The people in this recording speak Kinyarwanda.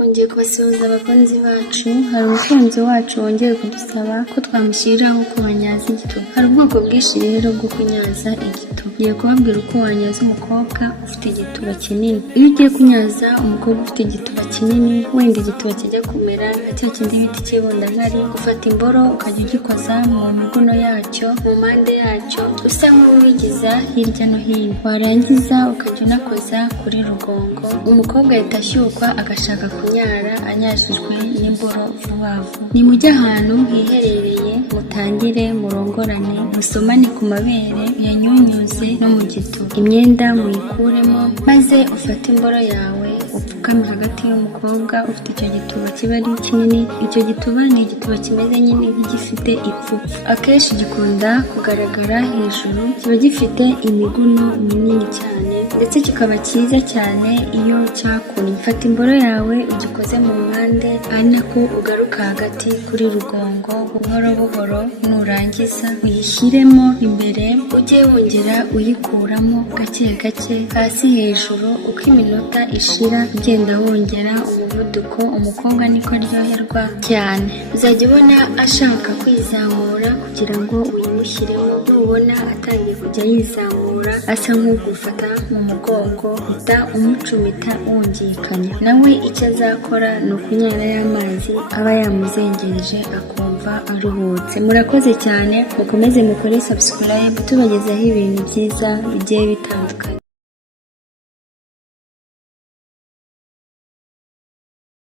Wongeye kubasuhuza abakunzi bacu. Hari umukunzi wacu wongeye kudusaba ko twamushyiriraho uko wanyaza igituba. Hari ubwoko bwinshi rero bwo kunyaza igituba. Ngiye kubabwira uko wanyaza umukobwa ufite igituba kinini. Iyo ugiye kunyaza umukobwa ufite igituba kinini, wenda igituba kijya kumera nka cya kindi bita ikibondankari, ufata imboro ukajya ugikoza mu miguno yacyo, mu mpande yacyo, usa nk'uwigiza hirya no hino. Warangiza ukajya unakoza kuri rugongo. Umukobwa ahita ashyukwa agashaka kunyara anyajijwe n'imboro vuba vuba. Nimujye ahantu hiherereye, mutangire murongorane, musomane ku mabere, uyanyunyuze no mu gituba. Imyenda muyikuremo, maze ufate imboro yawe upfukame hagati y'umukobwa ufite icyo gituba kiba ari kinini. Icyo gituba ni igituba kimeze nyine nk'igifite ipfupfu. Akenshi gikunda kugaragara hejuru, kiba gifite imiguno minini cyane ndetse kikaba cyiza cyane iyo cyakunnye. Fata imboro yawe ugikoze mu mpande, ari nako ugaruka hagati kuri rugongo buhoro buhoro. Nurangiza uyishyiremo imbere, ujye wongera uyikuramo gake gake, hasi hejuru. Uko iminota ishira ugenda wongera umuvuduko, umukobwa niko aryoherwa cyane. Uzajya ubona ashaka kwizamura kugira ngo uyimushyiremo. Nubona atangiye kujya yizamura asa nk'ugufata mu mugongo, uhita umucumita wungikanya. Nawe icyo azakora ni ukunyara y'amazi aba yamuzengereje akumva aruhutse. Murakoze cyane, mukomeze mukore subscribe tubagezaho ibintu byiza bigiye bitandukanye.